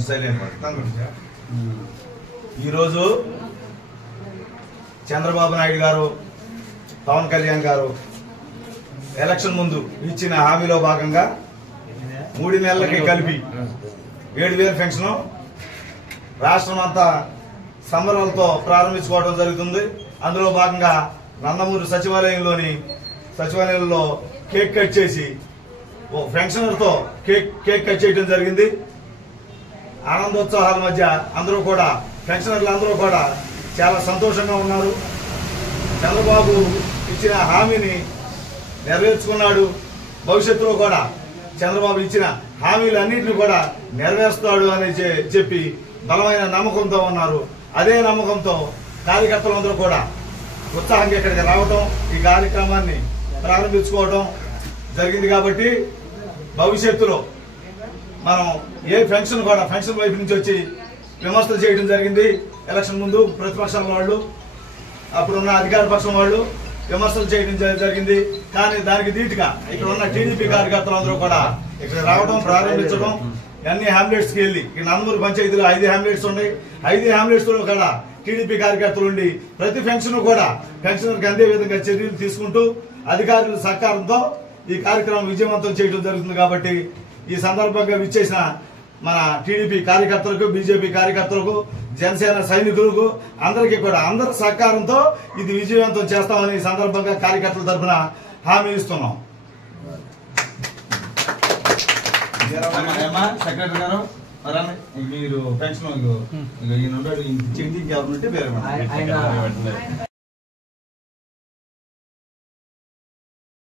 ఈరోజు చంద్రబాబు నాయుడు గారు, పవన్ కళ్యాణ్ గారు ఎలక్షన్ ముందు ఇచ్చిన హామీలో భాగంగా 3 నెలలకి కలిపి 7,000 పెన్షన్ రాష్ట్రం అంతా సంబరాలతో ప్రారంభించుకోవడం జరుగుతుంది. అందులో భాగంగా నందమూరి సచివాలయంలో కేక్ కట్ చేసి పెన్షనర్తో కేక్ కట్ చేయడం జరిగింది. ఆనందోత్సాహాల మధ్య అందరూ కూడా పెన్షనర్లు అందరూ కూడా చాలా సంతోషంగా ఉన్నారు. చంద్రబాబు ఇచ్చిన హామీని నెరవేర్చుకున్నాడు. భవిష్యత్తులో కూడా చంద్రబాబు ఇచ్చిన హామీలన్నింటినీ కూడా నెరవేరుస్తాడు అని చెప్పి బలమైన నమ్మకంతో ఉన్నారు. అదే నమ్మకంతో కార్యకర్తలందరూ కూడా ఉత్సాహంగా ఇక్కడికి రావడం, ఈ కార్యక్రమాన్ని ప్రారంభించుకోవడం జరిగింది. కాబట్టి భవిష్యత్తులో మనం ఏ పెన్షన్ వైపు నుంచి వచ్చి విమర్శలు చేయడం జరిగింది. ఎలక్షన్ ముందు ప్రతిపక్షాల వాళ్ళు, అప్పుడున్న అధికార పక్షం వాళ్ళు విమర్శలు చేయడం జరిగింది. కానీ దానికి ధీటుగా ఇక్కడ ఉన్న టీడీపీ కార్యకర్తలందరూ కూడా ఇక్కడ రావడం, ప్రారంభించడం, అన్ని హ్యామ్లెట్స్కి వెళ్ళి నందమూరి పంచాయతీలో 5 హ్యామ్లెట్స్ ఉన్నాయి. 5 హ్యామ్లెట్స్ లో కూడా టీడీపీ కార్యకర్తలు ఉండి ప్రతి పెన్షన్ కూడా పెన్షనర్కి అందే విధంగా చర్యలు తీసుకుంటూ అధికారుల సహకారంతో ఈ కార్యక్రమం విజయవంతం చేయడం జరుగుతుంది. కాబట్టి ఈ సందర్భంగా విచ్చేసిన మన టీడీపీ కార్యకర్తలకు, బీజేపీ కార్యకర్తలకు, జనసేన సైనికులకు అందరికీ కూడా అందరి సహకారంతో ఇది విజయవంతం చేస్తామని ఈ సందర్భంగా కార్యకర్తల తరఫున హామీ ఇస్తున్నాం. సెక్రటరీ గారు మీరు పెన్షన్ ఈ నుండి ఇంకెవరు ఉంటే పేరు